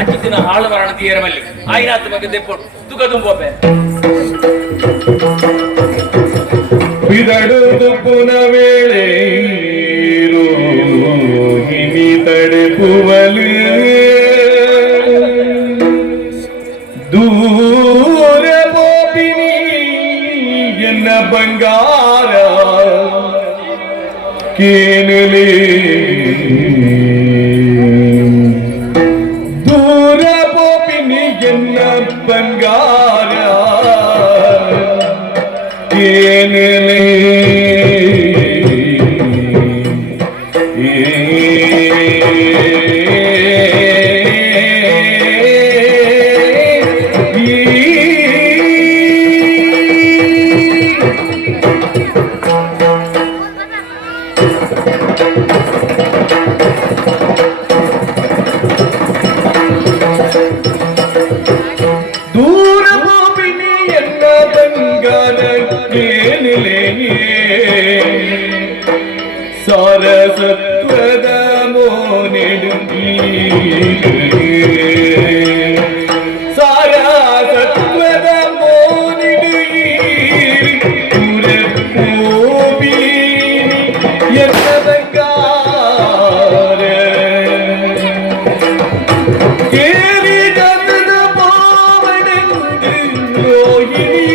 ಅಂಚಿನ ಹಾಳು ಮರಣ ತೀರಮಲ್ಲಿ ಆಯ್ನಾತ್ ಬಗ್ಗೆ ದೆಪ್ಪೊಟ್ಟು ತುಕ ತುಂಬೋಪೆ ಬಿದಡುದು ಪುನ ವೇಳೆ ರೋಹಿಣಿ ತಡೆಪುವಲು ದೂರ ಬೋಪಿನಿ ಎನ್ನ ಬಂಗಾರ ಕೇನಲೆ ದೂರ ಬೋಪಿನಿ ಎನ್ನ ಬಂಗಾರ ಕೇನಲೆ ದೂರ ಬೋಪಿನಿ ಎನ್ನ ಬಂಗಾರ ಕೇನಲೆ ಸಾರಸತ್ವದ ಮೋನೆಡುಗಿ ಸಾರಸತ್ವದ ಮೋನೆಡುಗಿ ಪೂರಪೋಬಿ ಎನ್ನ ಬಂಗಾರ ಕೇರಿ ಗಂಧದ ಪಾವನೆಂದು ರೋಹಿಣಿ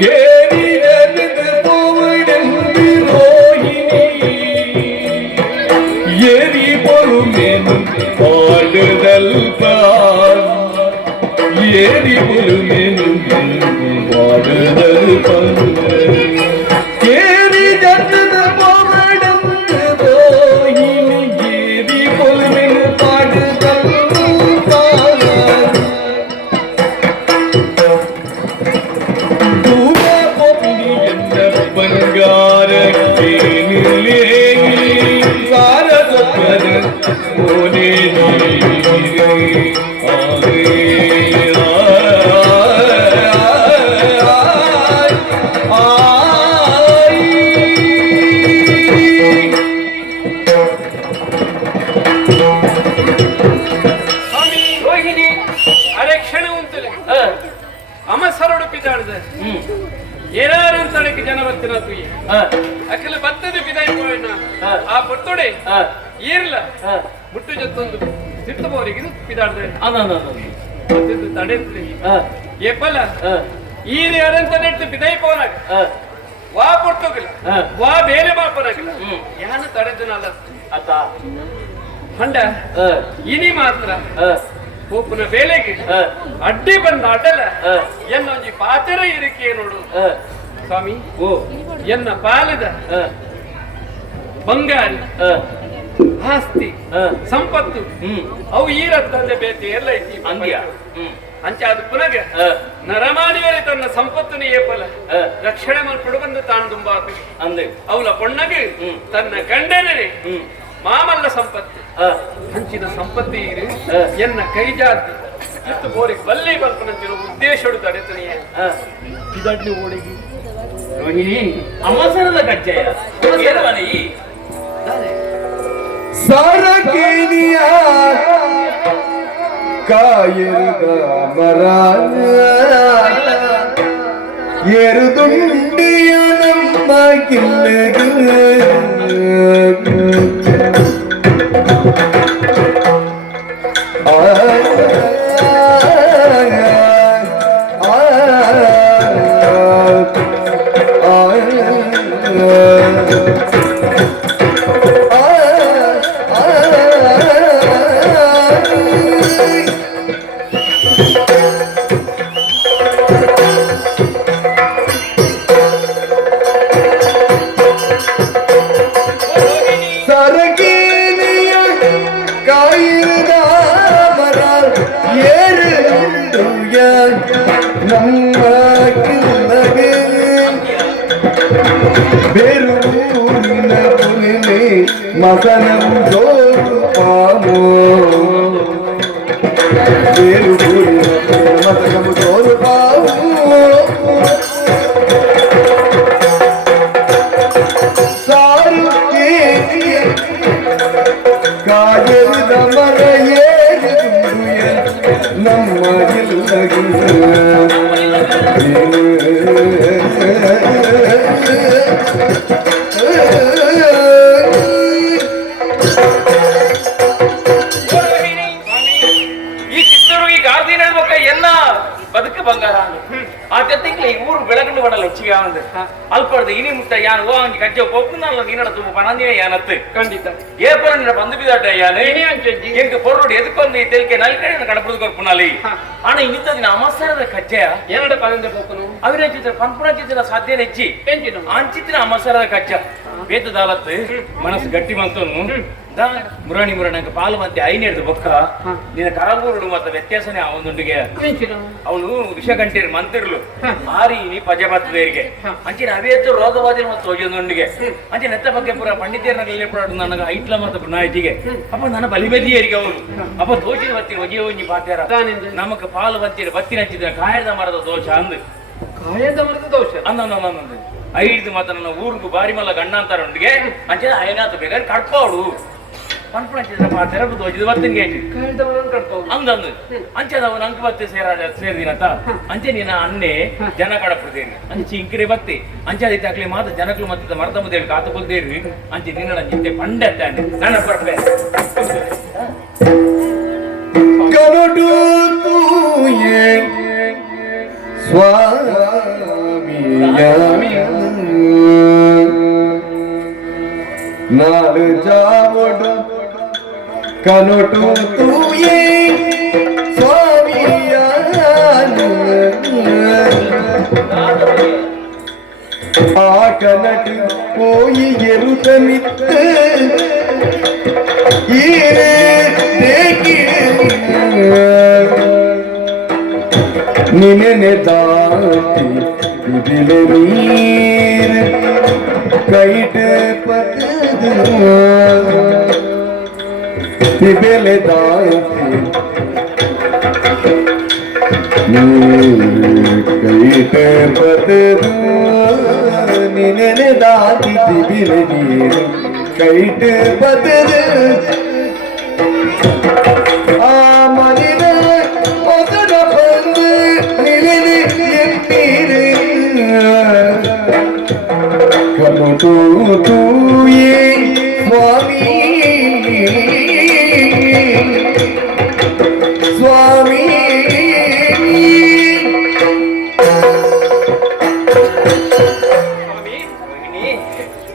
ಕೇರಿ ಗಂಧದ ಪಾವನೆಂದು ರೋಹಿಣಿ ಏರಿ பொறுமெனும் பாடுதல்ப ஏரி பொறுமெனும் பாடுதல்ப கேரி ஜந்தன பாவடந்து ரோஹிணி ஏரி பொறுமெனும் பாடுதல்ப தூர போபினி என்ற ಬಂಗಾರ ಕೇನಲೆ ಸಾರಸತ್ವದ ಮೋನೆ ರೋಹಿಣಿ ಅರೆ ಕ್ಷಣ ಉಂಟು ಅಮಸರಡು ಪಿದಾಡ್ದ ಏನಾರಂತಳಕ್ಕೆ ಜನ ಬರ್ತಿರ ತುಯ್ಯ ಅಕ್ಕಲ ಬತ್ತದ ಬಿದಾಯಿ ಪೋಯನ ಆ ಪೊತ್ತೊಡೆ ಏರ್ಲ ಮುಟ್ಟು ಜೊತ್ತೊಂದು ಸಿಟ್ಟಬೋರಿಗೆ ಪಿದಾಡ್ದೆ ಮತ್ತಿದ್ದು ತಡೆತ್ರಿ ಏಪಲ ಈರಿ ಅರಂತ ನೆಟ್ಟು ಬಿದಾಯಿ ಪೋನಾಗ ವಾ ಪೊಟ್ಟೋಗಿಲ್ಲ ವಾ ಬೇರೆ ಬಾಪನಾಗಿಲ್ಲ ಯಾನ ತಡೆದನಲ್ಲ ಅತ್ತ ಹಂಡ ಇನಿ ಮಾತ್ರ ಒಪ್ಪನ ಬೇಲೆಗೆ ಅಡ್ಡಿ ಬಂದ ಅಡ್ಡಲ ಎನ್ನೊಂಜಿ ಪಾತ್ರ ಇರಿಕೆ ನೋಡು ಸ್ವಾಮಿ ಓ ಎನ್ನ ಪಾಲದ ಬಂಗಾರಿ ಆಸ್ತಿ ಸಂಪತ್ತು ಅವು ಈರತ್ತಂದೆ ಬೇತಿ ಎಲ್ಲ ಐತಿ ಅಂದ್ಯ ಅಂಚ ಅದು ಪುನಗ ನರಮಾಡಿದರೆ ತನ್ನ ಸಂಪತ್ತನ್ನು ಏಪಲ ರಕ್ಷಣೆ ಮಲ್ಪಡು ಬಂದು ತಾನು ತುಂಬಾ ಅಂದೆ ಅವಳ ಪೊಣ್ಣಗೆ ತನ್ನ ಗಂಡನೇ ಮಾಮಲ್ಲ ಸಂಪತ್ತು ಹಂಚಿನ ಸಂಪತ್ತಿ ಇರು ಎನ್ನ ಕೈ ಜಾತಿ ಇತ್ತು ಬೋರಿಗೆ ಬಲ್ಲಿ ಬಲ್ಪನಂತಿರೋ ಉದ್ದೇಶ ತಡೆತನೆಯ ಇದಡ್ಲಿ ಓಡಿಗಿ ರೋಹಿಣಿ ಅಮಸರದ ಕಜ್ಜಾಯ ಏನವನಿ ಸಾರಕೇನಿಯ ಕಾಯದ ಮರ ಎರುದುಂಡಿಯ ನಮ್ಮ ಕಿಲ್ಲಗ మసనం జోరు పాము వేరు మసనం జోరు పాము సారు కాయరు ಆ ತೆತ್ತಿಂಗ್ಲಿ ಊರು ಬೆಳಗಲು ಬಡಲ್ಲ ಹೆಚ್ಚಿಗೆ ಆವಂದು ಅಲ್ಪಡ್ದು ಇನಿ ಮುಟ್ಟ ಯಾನ್ ಓ ಅಂಗಿ ಕಜ್ಜ ಪೊಪ್ಪುನಲ್ಲ ನೀನಡ ತುಂಬ ಪನಂದಿನ ಯಾನತ್ತು ಖಂಡಿತ ಏಪರ ನಿನ್ನ ಬಂದು ಬಿದಾಟ ಯಾನು ಏನೇ ಅಂಚಿ ಎಂಕ ಪೊರ್ರೋಡು ಎದಕ್ಕೊಂದು ತೆಲಿಕೆ ನಲ್ಕಡೆ ಕಡಪುದು ಕೊರ್ಪುನಲ್ಲಿ ಆಣ ಇನ್ನಿದ್ದ ದಿನ ಅಮಸರದ ಕಜ್ಜೆಯ ಏನಡ ಪನಂದೆ ಪೋಪನು ಅವಿನ ಚಿತ್ರ ಪಂಪುನ ಚಿತ್ರ ಸಾಧ್ಯ ನೆಚ್ಚಿ ಎಂಚಿನ ಅಂಚಿತ್ರ ಅಮಸರದ ಕಜ್ಜ ಬೇತ ದಾಲತ್ತು ಮನಸ್ಸು ಗಟ್ಟಿ ಮಂತನು ಮುರಾಣಿ ಮುರಾಣಿ ಪಾಲು ಮತ್ತೆ ಐನೇರ್ದು ಬೊಕ್ಕ ನಿನ್ನ ಕರಗೂರುಡು ಮತ್ತೆ ವ್ಯತ್ಯಾಸನೇ ಅವನೊಂದಿಗೆ ಅವನು ವಿಷಗಂಟೀರ್ ಮಂತಿರ್ಲು ಆರಿ ನೀ ಪಜೆ ಬರ್ತದೇರಿಗೆ ಅಂಚಿನ ಅವೇತ್ತು ರೋಗವಾದಿ ಮತ್ತು ಹೋಜೊಂದೊಂದಿಗೆ ಅಂಚೆ ನೆತ್ತ ಬಗ್ಗೆ ಪುರ ಪಂಡಿತೇರನಲ್ಲಿ ಪುರ ನನಗೆ ಐಟ್ಲ ಮತ್ತು ಬುನಾಯಿತಿಗೆ ಅಪ್ಪ ನನ್ನ ಬಲಿಬದಿಯರಿಗೆ ಅವರು ಅಪ್ಪ ದೋಷಿನ ಬತ್ತಿ ಒಜೆ ಒಂಜಿ ಪಾತ್ಯಾರ ನಮಕ್ ಪಾಲು ಬಂತೀರ ಬತ್ತಿ ಹಚ್ಚಿದ ಕಾಯದ ಮರದ ದೋಷ ಅಂದು ಕಾಯದ ಮರದ ದೋಷ ಅಂದ ಐದು ಮಾತ ನನ್ನ ಊರಿಗೂ ಬಾರಿ ಮಲ್ಲ ಗಣ್ಣ ಅಂತಾರೊಂದಿಗೆ ಅಂಚೆ ಐನಾತು ಬೇಕಾದ್ರೆ ಕಡ್ಪೋಡು ಪಂಪಣ ಚಿತ್ರ ಪಾತ್ರ ದೋಜಿದ ಬತ್ತಿನ ಅಂದಂದು ಅಂಚೆದವ ನಂಗೆ ಬತ್ತೆ ಸೇರಿದಿನತ ಅಂಚೆ ನೀನ ಅನ್ನೆ ಜನ ಕಡಪಡ್ತೇನೆ ಅಂಚೆ ಚಿಂಕಿರಿ ಬತ್ತಿ ಅಂಚೆ ಅದಕ್ಕೆ ಹಾಕ್ಲಿ ಮಾತು ಜನಗಳು ಮತ್ತೆ ಮರದ ಮುದ್ದೆ ಕಾತು ಕೊಲ್ದೇರಿ ಅಂಚೆ ನಿನ್ನ ಚಿಂತೆ ಪಂಡತ್ತೆ ನನ್ನ ಬರ್ಬೇ ಕನಡು ತೂಯೆ ಸ್ವಾಮಿಯ ನಾಲು ಜಾವಡು ಕನಟು ತೂಯೆ ಸ್ವಾಮಿಯ ಆ ಕನಟು போய் எருதமித்து ஈரே ನಿನ್ನೆ ದಾಟಿ ಇದಿಲೆ ನೀರ್ ಕೈಟ್ ಪತದು ಇದಿಲೆ ದಾಟಿ ನೀರ್ ಕೈಟ್ ಪತದು ನಿನ್ನೆ ದಾಟಿ ಇದಿಲೆ ನೀರ್ ಕೈಟ್ ಪತದು ಆ ಮನಿನ ಮೊದಲ ಬಂದು ನಿಲನೆ ಎನ್ನೀರು ಕನಟು ತೂಯೆ ಸ್ವಾಮಿ ಸ್ವಾಮಿ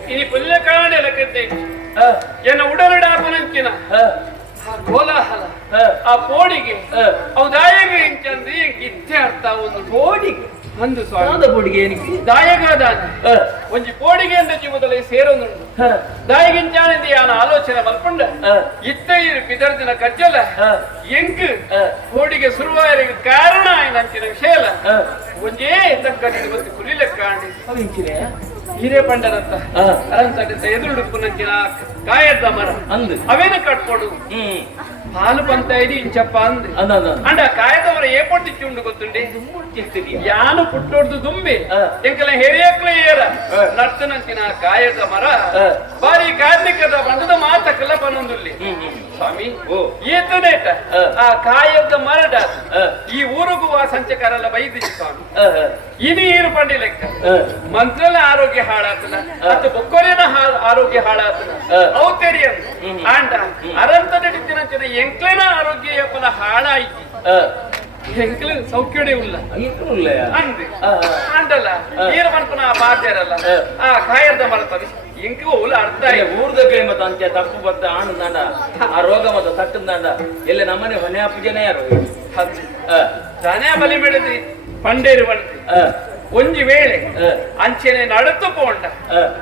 ಇನಿ ಪುಲ್ಲ ಕಾಣೆ ಲಕ್ಕತ್ತೆ ಎನ್ನ ಉಡರಡಾಪನಂಚಿನ ಕೋಲಾಹಲ ಆ ಪೋಡಿಗೆ ಅವು ದಾಯಗ ಎಂಚಂದ್ರೆ ಇತ್ತೆ ಅರ್ಥ ಒಂದು ಪೋಡಿಗೆ ಅಂದು ಸ್ವಾಮಿ ಪೋಡಿಗೆ ಏನಿಗೆ ದಾಯಗಾದ ಒಂಜಿ ಪೋಡಿಗೆ ಅಂದ ಜೀವದಲ್ಲಿ ಸೇರೊಂದುಂಡು ದಾಯಗಿಂಚಾನಿಂದ ಯಾನ ಆಲೋಚನೆ ಮಲ್ಕೊಂಡ ಇತ್ತ ಇರು ಪಿದರ್ದಿನ ಕಜ್ಜಲ ಎಂಕ್ ಪೋಡಿಗೆ ಶುರುವಾಯರಿಗೆ ಕಾರಣ ನಂಚಿನ ವಿಷಯ ಅಲ್ಲ ಒಂಜೇ ತಕ್ಕ ನಿಡುವತ್ತು ಕುಲಿಲ ಕಾಣಿ ಹಿರೇ ಪಂಡರಂತ ಅರಂತ ಎದುರುಡುಪ್ಪು ನಂಚಿನ ಕಾಯದ ಮರ ಅಂದು ಅವೇನ ಕಟ್ಕೊಡು ಹಾಲು ಪಂತ ಇದು ಇಂಚಪ್ಪ ಅಂದು ಅಂಡ ಕಾಯದ ಮರ ಏಪೊಟ್ಟಿ ಚುಂಡು ಗೊತ್ತುಂಡಿ ಯಾನು ಪುಟ್ಟೊಡ್ದು ದುಂಬಿ ಎಂಕಲ ಹೆರಿಯಕ್ಲ ಏರ ನರ್ತನಂಚಿನ ಕಾಯದ ಮರ ಬಾರಿ ಕಾರ್ಮಿಕದ ಬಂಡದ ಮಾತಕ್ಕಲ್ಲ ಪನ್ನೊಂದುಲ್ಲಿ ಸ್ವಾಮಿ ಈತನೇಟ ಆ ಕಾಯದ ಮರಡ ಈ ಊರಿಗೂ ಆ ಸಂಚಕಾರಲ್ಲ ಬೈದಿರಿ ಸ್ವಾಮಿ ಇನಿ ಈರು ಪಂಡಿ ಲೆಕ್ಕ ಮಂತ್ರಲ ಆರೋಗ್ಯ ಹಾಳಾತನ ಮತ್ತು ಬೊಕ್ಕೊರಿನ ಆರೋಗ್ಯ ಹಾಳಾತನ ಔತೇರಿಯನ್ ಆಂಡ ಅರಂತ ನಡೀತಿನಂಚಿನ ಎಂಕ್ಲೇನ ಆರೋಗ್ಯ ಯಪ್ಪನ ಹಾಳಾಯ್ತಿ ಎಂಕ್ಲು ಸೌಖ್ಯಡೆ ಉಲ್ಲ ಅಂದೆ ಆಂಡಲ್ಲ ಈರ ಮನ್ಪನ ಬಾದ್ಯಾರಲ್ಲ ಆ ಕಾಯದ ಮರತನ ಎಂಕೂ ಉಲ್ಲ ಅರ್ಥ ಊರ್ದ ಮತ್ತ ಅಂತ್ಯ ತಪ್ಪು ಬತ್ತ ಆನಂದಾಂಡ ಆ ರೋಗ ಮತ್ತ ತಟ್ಟಂದಾಂಡ ಎಲ್ಲ ನಮ್ಮನೆ ಹೊನೆ ಪೂಜೆನೇ ಯಾರು ಜನ ಬಲಿ ಮೇಡದಿ ಪಂಡೇರು ಬಂದು ಒಂಜಿ ವೇಳೆ ಅಂಚೆನೆ ನಡತು ಪೋಂಡ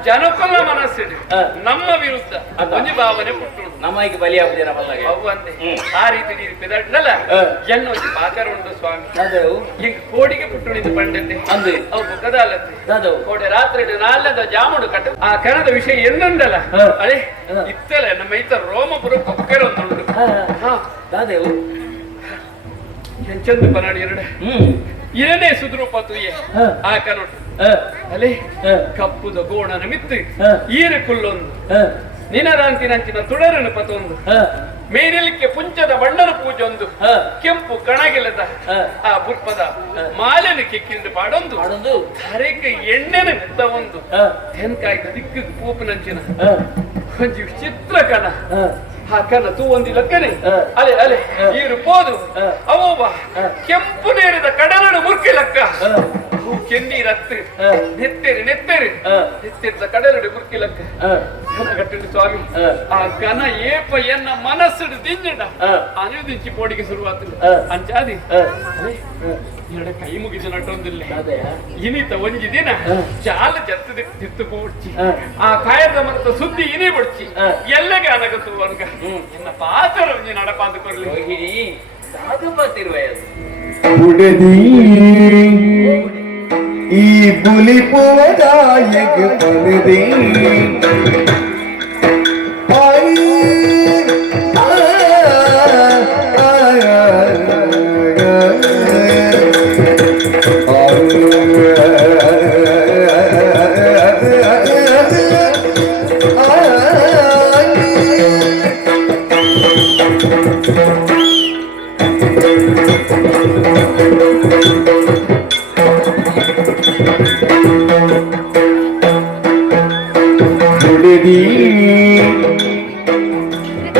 ಜನಕ್ಕೊಲ್ಲ ಮನಸ್ಸಿಡು ನಮ್ಮ ವಿರುದ್ಧ ಒಂಜಿ ಭಾವನೆ ಪುಟ್ಟು ನಮಗೆ ಬಲಿಯಾಗುದೇನ ಬಲ್ಲಾಗೆ ಅವು ಅಂತೆ ಆ ರೀತಿ ನೀರು ಪೆದಡ್ನಲ್ಲ ಎನ್ನ ಒಂಜಿ ಪಾತ್ರ ಉಂಟು ಸ್ವಾಮಿ ಈಗ ಕೋಡಿಗೆ ಪುಟ್ಟು ನಿಂತು ಪಂಡತೆ ಅಂದೆ ಅವು ಬುಕ್ಕದಲ್ಲತ್ತೆ ಕೋಡೆ ರಾತ್ರಿ ನಾಲ್ನದ ಜಾಮುಡು ಕಟ್ಟ ಆ ಕಣದ ವಿಷಯ ಎನ್ನಂದಲ್ಲ ಅದೇ ಇತ್ತಲೆ ನಮ್ಮ ಇತ್ತ ರೋಮಪುರ ಕೊಕ್ಕರೊಂದುಂಟು ದಾದೇವು ಎಂಚಂದು ಪನಾಡಿ ಎರಡು ಇರನೇ ಸುದ್ರೂಪ ತುಯ್ಯ ಆ ಕನೋಟು ಅಲೆ ಕಪ್ಪುದ ಗೋಣನ ಮಿತ್ತು ಈರ ಕುಲ್ಲೊಂದು ನಿನರಾಂತಿನಂಚಿನ ತುಳರನು ಪತೊಂದು ಮೇರಿಲಿಕ್ಕೆ ಪುಂಚದ ಬಣ್ಣನ ಪೂಜೊಂದು ಕೆಂಪು ಕಣಗಿಲದ ಆ ಬುರ್ಪದ ಮಾಲೆನ ಕಿಕ್ಕಿಂದು ಪಾಡೊಂದು ಧರೆಗೆ ಎಣ್ಣೆನ ಬಿದ್ದ ಒಂದು ತೆನ್ಕಾಯ್ದ ದಿಕ್ಕು ಪೂಪನಂಚಿನ ಒಂಜಿ ವಿಚಿತ್ರ ಕಣ ಆ ಕಣ ತೂ ಒಂದಿ ಲಕ್ಕನೆ ಅಲೆ ಅಲೆ ಈರು ಪೋದು ಅವೋಬ ಕೆಂಪು ನೇರಿದ ಕಡಲನು ಮುರ್ಕಿ ಲಕ್ಕ ಕೆನ್ನೀರತ್ತು ನೆತ್ತೇರಿ ನೆತ್ತಿರ್ದ ಕಡಲುಡು ಗುರ್ಕಿಲಕ್ಕ ಕಟ್ಟಿಡು ಸ್ವಾಮಿ ಆ ಘನ ಏಪ ಎನ್ನ ಮನಸ್ಸುಡು ದಿಂಜಿಡ ಅನುದಿಂಚಿ ಪೋಡಿಗೆ ಶುರುವಾತು ಅಂಚಾದಿ ಎರಡು ಕೈ ಮುಗಿದು ನಟೊಂದಿಲ್ಲ ಇನಿತ ಒಂಜಿ ದಿನ ಚಾಲ ಜತ್ತದ ತಿತ್ತು ಪೋಡ್ಚಿ ಆ ಕಾಯದ ಮತ್ತ ಸುದ್ದಿ ಇನಿ ಬಿಡ್ಚಿ ಎಲ್ಲಗೆ ಅನಗತ್ತು ವರ್ಗ ಎನ್ನ ಪಾತ್ರ ಒಂಜಿ ನಡಪಾದು ಕೊರ್ಲಿ ಸಾಧು ಪಾತಿರುವೆ ಉಡದಿ ಈ ಬುಲಿ ಪುವದಾಯಕ ಪರದೆ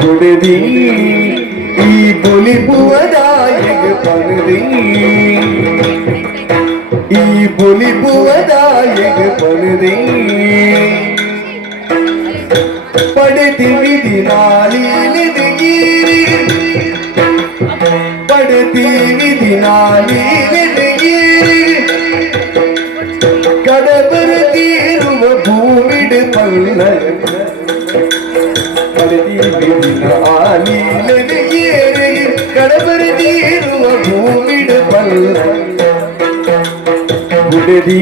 ಉಡದಿ ಈ ಬುಲಿ ಪುವದಾಯಕ ಪರದೆ ಈ ಬುಲಿ ಪುವದಾಯಕ ಪರದೆ ಪಡೆದಿ ವಿಧಿ ನಾಲೀಲಿದಗೀರಿ ಪಡೆದಿ ವಿಧಿ ನಾಲೀಲಿದಗೀರಿ ಕಡಬರದಿರುವ ಭೂಮಿಡು ಪಲ್ಲ ಪಡೆದಿ ವಿಧಿ ನಾಲೀಲಿದಗೀರಿ ಕಡಬರದಿರುವ ಭೂಮಿಡು ಪಲ್ಲ ಉಡದಿ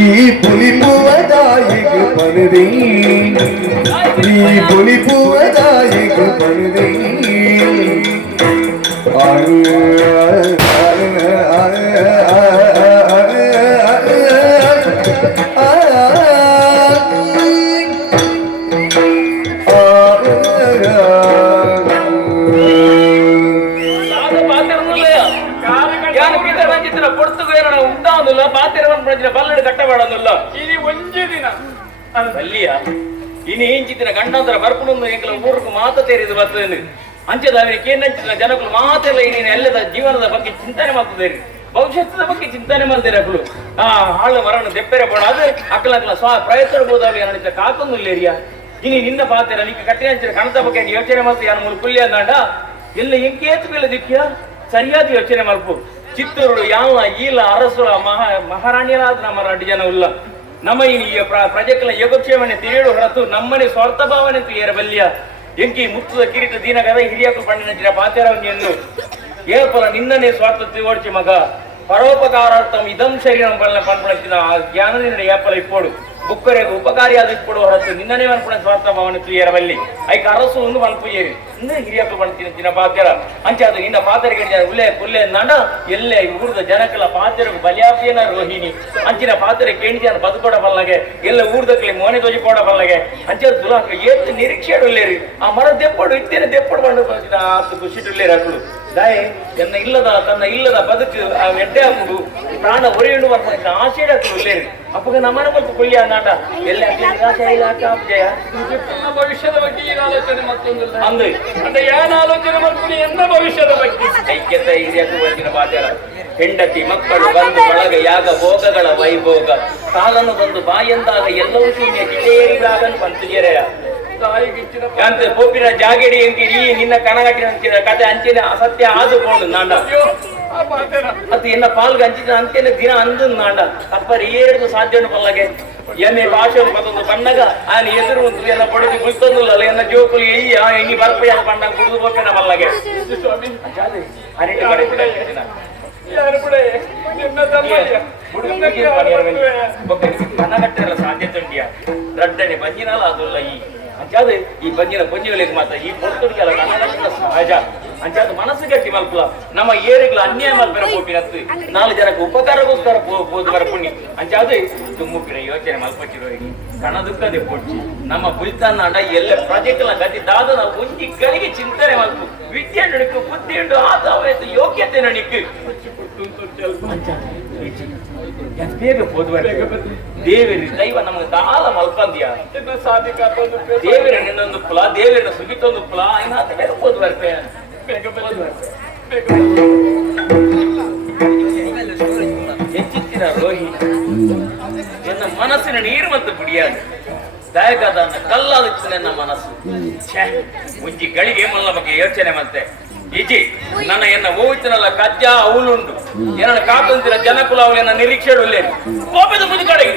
ಈ ಪುಲಿ ಪುವದಾಯಕ ಪರದೆ ಈ ಪುಲಿ ಪುವದಾಯಕ ಪರದೆ ಬಲ್ಲಡು ಕಟ್ಟಬೇಡಲ್ಲ ఇది ಒಂಜಿ ದಿನ ಬಲ್ಲಿಯ ಇನ್ನು ಇಂಚಿತ್ತಿನ ಗಂಡಂತರ ಬರ್ಪುಣನ್ನು ಎಂಕಲ ಊರ್ಕು ಮಾತ ತೇರಿದು ಬರ್ತದೆ ಅಂಚದ ಅವರಿಗೆ ಏನಂಚಿನ ಜನಗಳು ಮಾತೆಲ್ಲ ಇನ್ನೇನು ಎಲ್ಲದ ಜೀವನದ ಬಗ್ಗೆ ಚಿಂತನೆ ಮಾಡ್ತಿದ್ದೇನೆ ಭವಿಷ್ಯದ ಬಗ್ಗೆ ಚಿಂತನೆ ಮಾಡ್ತಾರೆ ಅಕ್ಕಳು ಹಾಳು ಮರಣ ದೆಪ್ಪೆರೆ ಬೋಡ ಅದು ಅಕ್ಕಲ ಪ್ರಯತ್ನ ಬೋದಾಗಲಿ ನಡಿತ ಕಾಕೊಂದಿಲ್ಲೇರಿಯಾ ಇನ್ನು ನಿನ್ನ ಪಾತ್ರ ನಿಕ್ಕ ಕಟ್ಟಿನ ಕಣದ ಬಗ್ಗೆ ಯೋಚನೆ ಮಾಡ್ತೀಯ ನಾನು ಕುಲ್ಯ ಅಂದಾಂಡ ಎಲ್ಲ ಎಂಕೇತು ಬೀಳದಿಕ್ಕಿಯ ಸರಿಯಾದ ಯೋಚನೆ ಮಾಡ್ಬೋ ಚಿತ್ತೂರು ಯಾವ ಈಲ ಅರಸುರ ಮಹಾರಾಣಿಯರಾದ ನಮ್ಮ ರಾಜ್ಯ ಜನ ಇಲ್ಲ ನಮ್ಮ ಈ ಪ್ರಜೆಗಳ ಯೋಗಕ್ಷೇಮನೆ ತಿಳಿಯಲು ಹೊರತು ನಮ್ಮನೆ ಸ್ವಾರ್ಥ ಭಾವನೆ ಏರಬಲ್ಯ ಎಂಕಿ ಮುತ್ತದ ಕಿರೀಟ ದೀನಗದ ಹಿರಿಯಕು ಪಂಡಿನ ಪಾತೆರವನ್ಯನ್ನು ಏಪಲ ನಿನ್ನನೆ ಸ್ವಾರ್ಥ ತಿಳುವಡಿಸಿ ಮಗ ಪರೋಪಕಾರಾರ್ಥಂ ಇದಂ ಶರೀರಂ ಪಂಪಳಚಿನ ಆ ಜ್ಞಾನದಿಂದ ಏಪಲ ಇಪ್ಪೋಡು ಬುಕ್ಕರೆಗೆ ಉಪಕಾರಿಯಾದ ಇಪ್ಪಡು ಹೊರತು ನಿನ್ನನೇ ಅನ್ಪುಣ ಸ್ವಾರ್ಥ ಭಾವನೆ ತುಯ್ಯರಬಲ್ಲಿ ಐಕ ಅರಸು ಒಂದು ಮನ್ಪುಯ್ಯರಿ ಇನ್ನು ಹಿರಿಯಕು ಪಂಡಿನ ಪಾತೆರ ಅಂಚಾದ ನಿನ್ನ ಪಾತೆರಿಗೆ ಉಲ್ಲೆ ಪುಲ್ಲೆ ನಡ ಎಲ್ಲೇ ಊರದ ಜನಕಲ ಪಾತೆರಗು ಬಲಿಯಾಪಿಯನ ರೋಹಿಣಿ ಅಂಚಿನ ಪಾತೆರೆ ಕೇಣಿಜನ ಬದುಕೋಡ ಬಲ್ಲಗೆ ಎಲ್ಲ ಊರ್ದಕ್ಲಿ ಮೋನೆ ದೊಜಿಕೋಡ ಬಲ್ಲಗೆ ಅಂಚಾದ ದುಲಾಕ ಏತ್ತು ನಿರೀಕ್ಷೆ ಉಳ್ಳೇರಿ ಆ ಮರ ದೆಪ್ಪಡು ಇತ್ತೇನೆ ದೆಪ್ಪಡು ಬಂದು ಆತು ಖುಷಿ ಉಳ್ಳೇರಿ ಹಾಕುಡು ದಾಯೆ ತನ್ನ ಇಲ್ಲದ ಬದುಕು ಆ ಎಡ್ಡೆ ಹಾಕುಡು ಪ್ರಾಣ ಒರೆಯುಂಡು ಬರ್ಕೊಂಡು ಆಶೆ ಹಾಕುಡು ಉಳ್ಳೇರಿ ಅಪ್ಪಗ ನಮ್ಮನ ಬಂತು ಕೊಯ್ಯ ನಾಟ ಎಲ್ಲ ಜಯ ಭವಿಷ್ಯದ ಬಗ್ಗೆ ಏನು ಆಲೋಚನೆ ಮತ್ತೊಂದಿಲ್ಲ ಅಂದು ಅಂದ್ರೆ ಏನ್ ಆಲೋಚನೆ ಮಾಡ್ಕೊಂಡು ಎನ್ನ ಭವಿಷ್ಯದ ಬಗ್ಗೆ ಐಕ್ಯತ ಹಿರಿಯಕು ಬಂದಿನ ಬಾದ್ಯರ ಹೆಂಡತಿ ಮಕ್ಕಳು ಬಂದು ಬಳಗ ಯಾಗ ಭೋಗಗಳ ವೈಭೋಗ ಕಾಲನು ಬಂದು ಬಾಯಂದಾಗ ಎಲ್ಲವೂ ಶೂನ್ಯ ಕಿಟೇರಿಗಾಗನ್ ಪಂಚಗೆರೆಯ ತಾಯಿಗಿಚ್ಚಿನ ಅಂತ ಪೋಪಿನ ಜಾಗಡಿ ಎಂಕಿರಿ ನಿನ್ನ ಕಣಗಟ್ಟಿನ ಅಂಚಿನ ಕತೆ ಅಂಚಿನ ಅಸತ್ಯ ಆದುಕೊಂಡು ನಾಂಡ ಅದು ಎನ್ನ ಪಾಲ್ಗೆ ಅಂಚಿನ ಅಂತ್ಯನ ದಿನ ಅಂದು ನಾಂಡ ಅಪ್ಪರಿ ಏರಿದು ಸಾಧ್ಯನು ಪಲ್ಲಗೆ ಎಮ್ಮೆ ಭಾಷೆಯನ್ನು ಮತ್ತೊಂದು ಬಣ್ಣಗ ಆನ ಎದುರು ಒಂದು ಎಲ್ಲ ಪಡೆದು ಗುಲ್ತೊಂದಿಲ್ಲ ಎನ್ನ ಜೋಕುಲಿ ಎಯ್ಯ ಎಣ್ಣಿ ಬರ್ಪಯ್ಯ ಬಂದಾಗ ಕುಡಿದು ಬೋಪಿನ ಪಲ್ಲಗೆ ಸ್ವಾಮಿ ಅನಿಟ್ಟು ಬರೀ ಯಾರು ಕೂಡ ನಿನ್ನ ತಮ್ಮಯ್ಯ ಕನಗಟ್ಟೆಲ್ಲ ಸಾಧ್ಯತೆ ಉಂಟಿಯ ರಡ್ಡನೆ ಬಂಜಿನಲ್ಲ ಅದಲ್ಲ ಅಂಚಾದ ಈ ಬಂಜಿನ ಪೊಂಜಿಗಳಿಗೆ ಮಾತ್ರ ಈ ಪೊರ್ತುಡಿಗೆಲ್ಲ ಕನ್ನಡ ಸಹಜ ಅಂಚಾದ ಮನಸ್ಸು ಗಟ್ಟಿ ಮಲ್ಪುಲ ನಮ್ಮ ಏರಿಗಳ ಅನ್ಯಾಯ ಮಲ್ಪೆರ ಪೋಪಿನತ್ತು 4 ಜನಕ್ಕೆ ಉಪಕಾರಗೋಸ್ಕರ ಪೋದು ಬರ ಪುಣ್ಯ ಅಂಚಾದ ತುಮ್ಮುಪಿನ ಯೋಚನೆ ಮಲ್ಪಚ್ಚಿರೋಗಿ ಕಣ ದುಃಖದೆ ಪೊಡ್ಚಿ ನಮ್ಮ ಪುಲ್ತಾನ ಅಡ ಎಲ್ಲ ಪ್ರಾಜೆಕ್ಟ್ನ ಗತಿ ದಾದನ ಒಂಜಿಗಳಿಗೆ ಚಿಂತನೆ ಮಲ್ಪು ವಿದ್ಯೆ ನಡಿಕು ಬುದ್ಧಿ ಉಂಟು ಆತ ಯೋಗ್ಯತೆ ನಡಿಕು ಬೇಗ ಹೋದ್ವಾರ ದೇವರಿ ದೈವ ನಮಗೆ ದಾಲ ಮಲ್ಕಂದ್ಯ ದೇವರ ನಿನ್ನೊಂದು ಫಲ ದೇವರಿನ ಸುಗಿತೊಂದು ಫಲ ಏನಾದ ಬೇಗ ಹೋದ್ವಾರ ಬೇಗ ದ್ರೋಹಿ ಎನ್ನ ಮನಸ್ಸಿನ ನೀರು ಮತ್ತು ಕುಡಿயாது ದಾಯಕದ ಕಲ್ಲಾದಿತ್ತು ನನ್ನ ಮನಸ್ಸು ಛೇ ಮುಂಜಿ ಗಳಿಗೆ ಮಲ್ಲ ಬಗ್ಗೆ ಯೋಚನೆ ಮತ್ತೆ ಇಜಿ ನನ್ನ ಎನ್ನ ಓವಿತನಲ್ಲ ಕಜ್ಜ ಅವಳುಂಡು ಎನ್ನ ಕಾಕಂತಿನ ಜನಕುಲ ಅವಳೆನ್ನ ನಿರೀಕ್ಷೆ ಕೋಪದ ಮುದುಕಡೆಗೆ